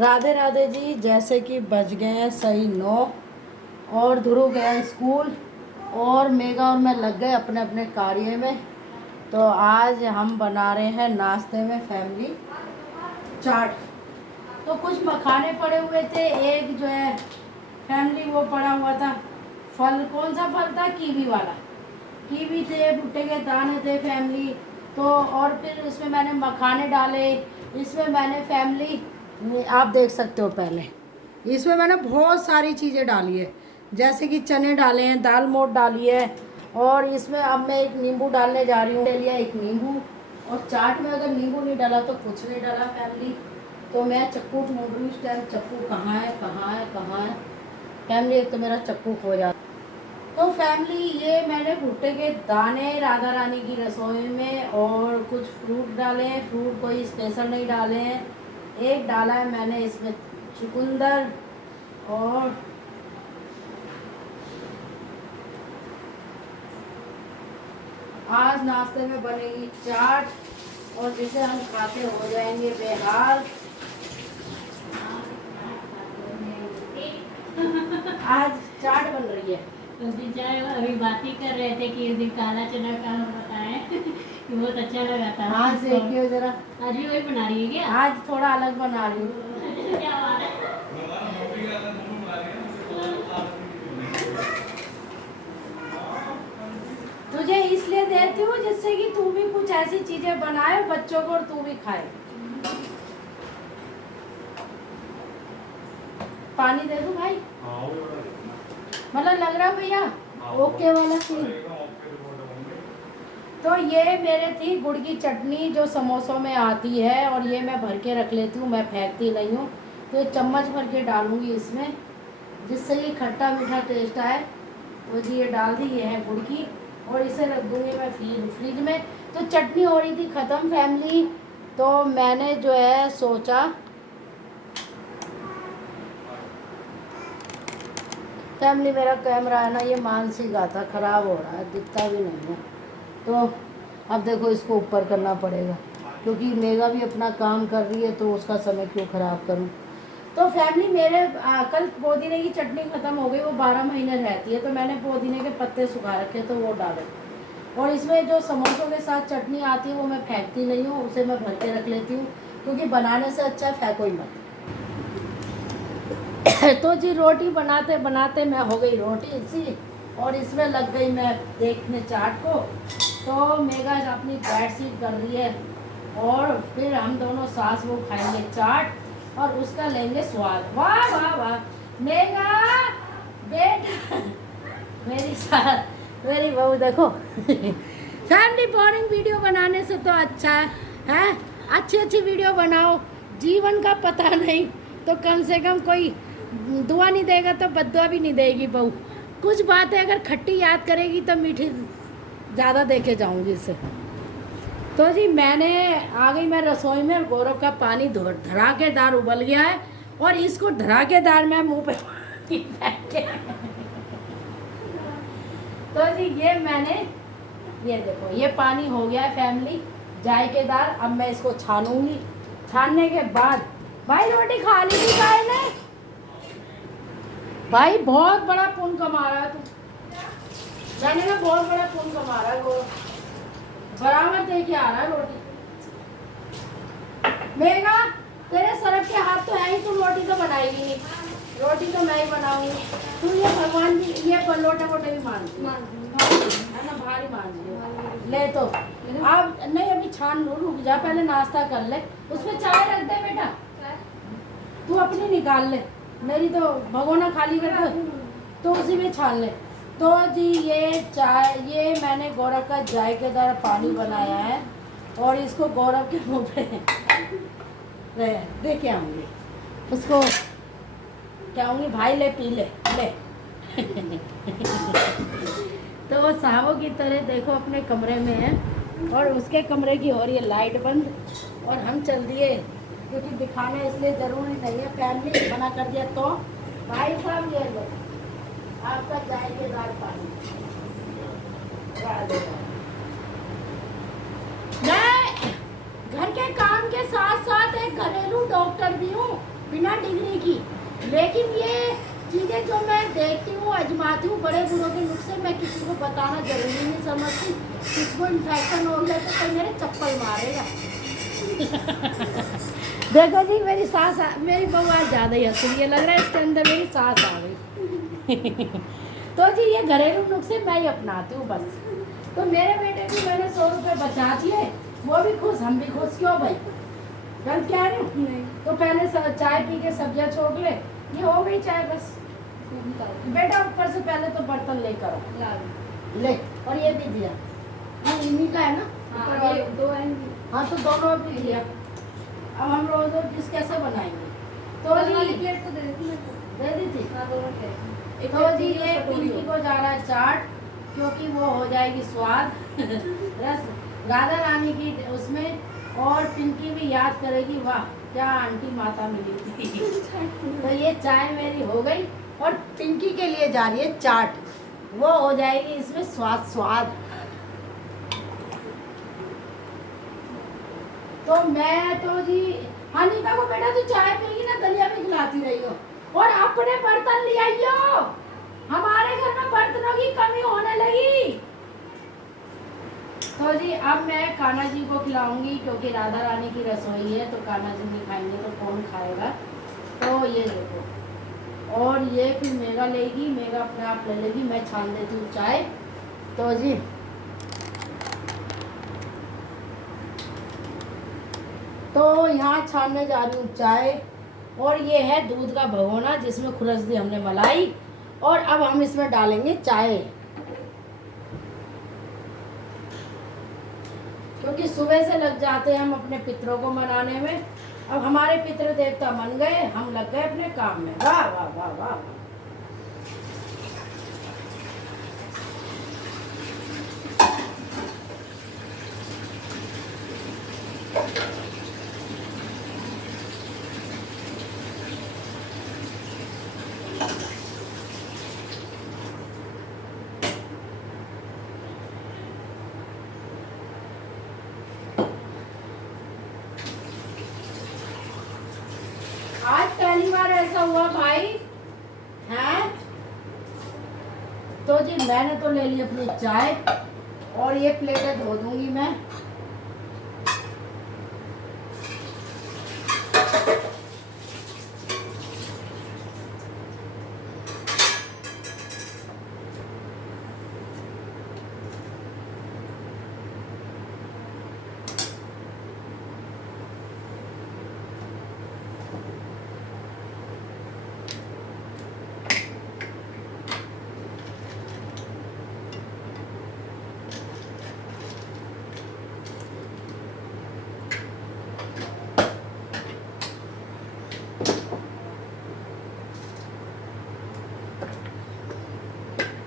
राधे राधे जी। जैसे कि बज गए हैं सही 9 और ध्रुव गया स्कूल और मेगा और मैं लग गए अपने अपने कार्य में। तो आज हम बना रहे हैं नाश्ते में फैमिली चाट। तो कुछ मखाने पड़े हुए थे, एक जो है फैमिली वो पड़ा हुआ था फल, कौन सा फल था, कीवी वाला, कीवी थे, भुट्टे के दाने थे फैमिली। तो और फिर इसमें मैंने मखाने डाले, इसमें मैंने फैमिली आप देख सकते हो, पहले इसमें मैंने बहुत सारी चीज़ें डाली है, जैसे कि चने डाले हैं, दाल मोठ डाली है, और इसमें अब मैं एक नींबू डालने जा रही हूँ। ले लिया एक नींबू, और चाट में अगर नींबू नहीं डाला तो कुछ नहीं डाला फैमिली। तो मैं चक्कू ढूंढ रही हूँ इस टाइम, चक्कू कहाँ है कहाँ है कहाँ है फैमिली। एक तो मेरा चक्कू खो जाता। तो फैमिली ये मैंने भुट्टे के दाने राधा रानी की रसोई में और कुछ फ्रूट डाले हैं, फ्रूट कोई स्पेशल नहीं डाले हैं। एक डाला है मैंने इसमें चुकंदर, और आज नाश्ते में बनेगी चाट, और जिसे हम खाते हो जाएंगे बेहाल। आज चाट बन रही है। उस दिन चाय अभी बात ही कर रहे थे कि उस दिन काला चना का हम बताएं कि बहुत अच्छा लगा था। हाँ देखिए जरा, आज भी वही बना रही है क्या? आज थोड़ा अलग बना रही हूँ। क्या बात है। तुझे इसलिए देती हूँ जिससे कि तू भी कुछ ऐसी चीजें बनाए बच्चों को और तू भी खाए। पानी दे दूँ भाई? मतलब लग रहा भैया ओके वाला सीन। तो ये मेरे थी गुड़ की चटनी जो समोसों में आती है, और ये मैं भर के रख लेती हूँ, मैं फेंकती नहीं हूँ। तो ये चम्मच भर के डालूंगी इसमें, जिससे ये खट्टा मीठा टेस्ट आए। तो जी ये डाल दी, ये है गुड़ की, और इसे रख दूँगी मैं फ्रिज में। तो चटनी हो रही थी ख़त्म फैमिली, तो मैंने जो है सोचा फैमिली, मेरा कैमरा है ना ये मानसिक आता ख़राब हो रहा है, दिखता भी नहीं है। तो अब देखो इसको ऊपर करना पड़ेगा, क्योंकि मेगा भी अपना काम कर रही है, तो उसका समय क्यों ख़राब करूं। तो फैमिली मेरे कल पुदीने की चटनी ख़त्म हो गई, वो 12 महीने रहती है, तो मैंने पुदीने के पत्ते सुखा रखे तो वो डाले। और इसमें जो समोसों के साथ चटनी आती है वो मैं फेंकती नहीं हूँ, उसे मैं भर के रख लेती हूँ, क्योंकि बनाने से अच्छा फेंको ही मत। तो जी रोटी बनाते बनाते मैं हो गई रोटी इसी, और इसमें लग गई मैं देखने चाट को। तो मेगा अपनी बेड शीट कर रही है, और फिर हम दोनों सास वो खाएंगे चाट, और उसका लेंगे स्वाद। वाह वाह वाह मेगा बेटा, मेरी सास मेरी बहू देखो। फैमिली बोरिंग वीडियो बनाने से तो अच्छा है अच्छी अच्छी वीडियो बनाओ। जीवन का पता नहीं, तो कम से कम कोई दुआ नहीं देगा तो बद्दुआ भी नहीं देगी बहू। कुछ बातें अगर खट्टी याद करेगी तो मीठी ज़्यादा देके जाऊंगी इससे। तो जी मैंने आ गई मैं रसोई में, गौरव का पानी धड़ाकेदार उबल गया है, और इसको धड़ाकेदार मैं मुंह पे तो जी ये मैंने, ये देखो ये पानी हो गया है फैमिली जायकेदार। अब मैं इसको छानूंगी, छानने के बाद भाई रोटी खा ली थी भाई ने। भाई बहुत बड़ा पुण्य कमा रहा है तू, मैंने ना बहुत बड़ा पुण्य कमा रहा है वो, बराबर दे के आ रहा है रोटी। मेगा तेरे सरफ के हाथ तो है ही, तू रोटी तो बनाएगी नहीं, रोटी तो मैं ही बनाऊंगी। तू ये भगवान भी ये लोटे वोटे भी मानती है ना, भारी मान ले। तो अब नहीं अभी छान लो, रुक जा पहले नाश्ता कर ले, उसमें चाय रख दे बेटा, तू अपनी निकाल ले, मेरी तो भगोना खाली कर दो, तो उसी में छान ले। तो जी ये चाय, ये मैंने गौरव का जायकेदार पानी बनाया है, और इसको गौरव के मुँह पे दे के आऊँगी, उसको कहूँगी भाई ले पी ले ले। तो वो सावों की तरह देखो अपने कमरे में है, और उसके कमरे की हो रही है लाइट बंद, और हम चल दिए, क्योंकि दिखाना इसलिए ज़रूरी नहीं है, फैमिली मना कर दिया तो। भाई साहब ये लो आपका जायकेदार पानी। मैं घर के काम के साथ साथ एक घरेलू डॉक्टर भी हूँ, बिना डिग्री की। लेकिन ये चीज़ें जो मैं देखती हूँ, आजमाती हूँ, बड़े बूढ़ों के नुस्खे मैं किसी को बताना जरूरी नहीं समझती। किसको इन्फेक्शन हो गया तो कोई मेरे चप्पल मारेगा। देखो जी, मेरी मेरी बहू आज ज़्यादा ही हंस रही है, लग रहा है इसके अंदर मेरी सास आ गई। तो जी ये घरेलू नुस्खे मैं ही अपनाती हूँ बस। तो मेरे बेटे भी मैंने 100 रुपये बचा दिए, वो भी खुश, हम भी खुश। क्यों भाई, गलत क्या रही हूँ? नहीं। तो पहले चाय पी के सब्जियाँ छोक ले, ये हो गई चाय बस। बेटा ऊपर से पहले तो बर्तन लेकर आओ, ले। और ये भी दिया, हाँ इन्हीं का है ना? हाँ, ये दो है। हाँ तो दोनों भी दिया। अब हम रोज रोज डिश कैसे बनाएंगे? तो जी प्लेट तो दे दी थी। तो जी ये पिंकी को जा रहा है चाट, क्योंकि वो हो जाएगी स्वाद। रस राधा रानी की उसमें, और पिंकी भी याद करेगी, वाह क्या आंटी माता मिली थी। तो ये चाय मेरी हो गई, और पिंकी के लिए जा रही है चाट, वो हो जाएगी इसमें स्वाद स्वाद। तो मैं तो जी अनिका को, बेटा तू चाय पिएगी ना, दलिया भी खिलाती रही हो, और अपने बर्तन ले आइयो, हमारे घर में बर्तनों की कमी होने लगी। तो जी अब मैं कान्हा जी को खिलाऊंगी, क्योंकि राधा रानी की रसोई है, तो कान्हा जी नहीं खाएंगे तो कौन खाएगा। तो ये देखो, और ये फिर मेगा लेगी, मेगा अपने आप ले लेगी, मैं छान देती हूँ चाय। तो जी तो यहाँ छानने जा रही हूँ चाय, और ये है दूध का भगोना जिसमें खुरस दी हमने मलाई, और अब हम इसमें डालेंगे चाय, क्योंकि सुबह से लग जाते हैं हम अपने पितरों को मनाने में। अब हमारे पितृ देवता मन गए, हम लग गए अपने काम में। वाह वाह वाह वाह। आज पहली बार ऐसा हुआ भाई है। तो जी मैंने तो ले ली अपनी चाय, और ये प्लेटें धो दूंगी मैं।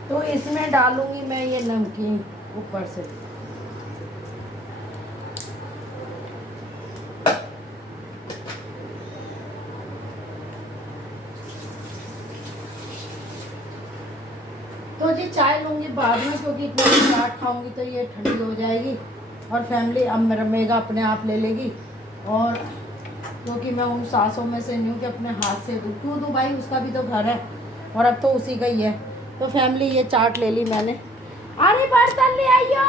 तो इसमें डालूंगी मैं ये नमकीन ऊपर से। तो जी चाय लूंगी बाद में, क्योंकि इतना चाट खाऊंगी तो ये ठंडी हो जाएगी, और फैमिली अब मेरा मेगा अपने आप ले लेगी। और क्योंकि मैं उन सासों में से नहीं हूँ कि अपने हाथ से दूँ, क्यों दूँ भाई, उसका भी तो घर है, और अब तो उसी का ही है। तो फैमिली ये चाट ले ली मैंने। अरे बर्तन ले आइयो,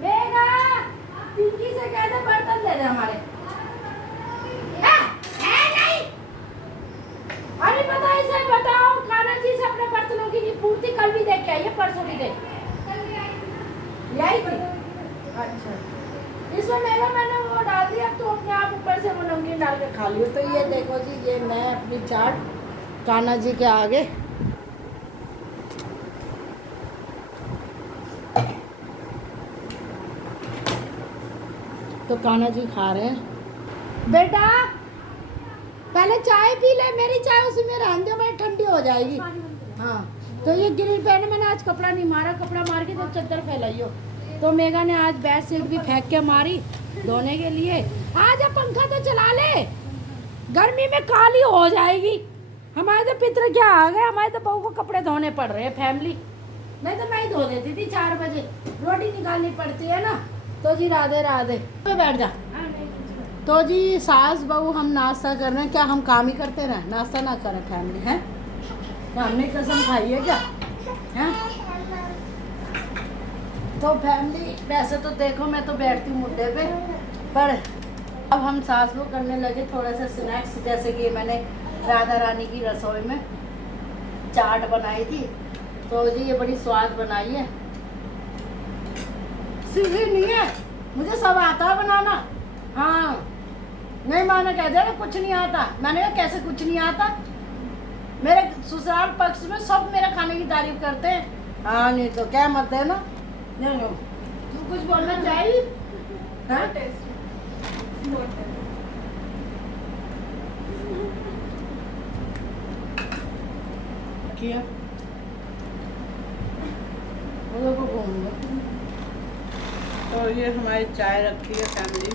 मेगा पिंकी से कह दे बर्तन दे दे हमारे। नहीं, अरे बताओ इसे, बताओ कान्हा जी से अपने बर्तनों की पूर्ति कल भी देख के आई है, परसों भी देख आई थी। अच्छा, इसमें मेगा मैंने वो डाल दिया, अब तो अपने आप ऊपर से वो नमकीन डाल के खा लियो। तो ये देखो जी, ये मैं अपनी चाट कान्हा जी के आगे। तो कान्हा जी खा रहे हैं। बेटा पहले चाय पी ले, मेरी चाय उसी में रहने दो, मेरी ठंडी हो जाएगी। हाँ तो ये ग्रिल पैन मैंने आज कपड़ा नहीं मारा, कपड़ा मार के तो चद्दर फैलाइयो। तो मेगा ने आज बेडशीट भी फेंक के मारी धोने के लिए। आज अब पंखा तो चला ले, गर्मी में काली हो जाएगी। हमारे तो पितर क्या आ गए, हमारे तो बहू को कपड़े धोने पड़ रहे हैं फैमिली। नहीं तो मैं ही धो देती थी 4 बजे, रोटी निकालनी पड़ती है ना। तो जी राधे राधे, बैठ जा। तो जी सास बहू हम नाश्ता कर रहे हैं। क्या हम काम ही करते रहें, नाश्ता ना करें फैमिली है? हमने कसम खाई है क्या है? तो फैमिली वैसे तो देखो मैं तो बैठती हूँ मुद्दे पे, पर अब हम सास बहू करने लगे थोड़ा सा स्नैक्स। जैसे कि मैंने राधा रानी की रसोई में चाट बनाई थी, तो जी ये बड़ी स्वाद बनाई है। सीधी नहीं है, मुझे सब आता है बनाना। हाँ नहीं, मैंने कह दिया कि कुछ नहीं आता। मैंने कहा कैसे कुछ नहीं आता? मेरे ससुराल पक्ष में सब मेरे खाने की तारीफ करते हैं। हाँ नहीं तो क्या मत है ना। नहीं नहीं, तू कुछ बोलना चाहिए? हाँ? किया तो ये हमारी चाय रखी है फैमिली,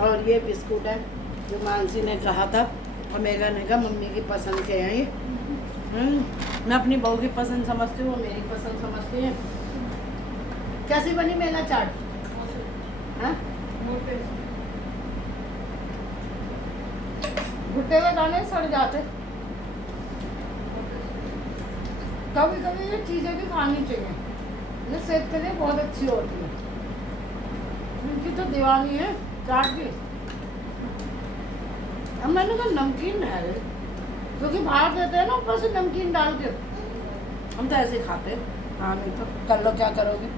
और ये बिस्कुट है जो मानसी ने कहा था और मेगा ने कहा मम्मी की पसंद के हैं ये। मैं अपनी बहू की पसंद समझती हूँ, वो मेरी पसंद समझती है। कैसी बनी मेगा चाट? हाँ? भुट्टे हुए दाने सड़ जाते। कभी कभी ये चीज़ें भी खानी चाहिए, ये सेहत के लिए बहुत अच्छी होती है। इनकी तो दीवानी है चाट की। अब मैंने कहा नमकीन है, क्योंकि बाहर देते हैं ना ऊपर से नमकीन डाल के, हम तो ऐसे खाते हैं। हाँ नहीं तो कर लो, क्या करोगे।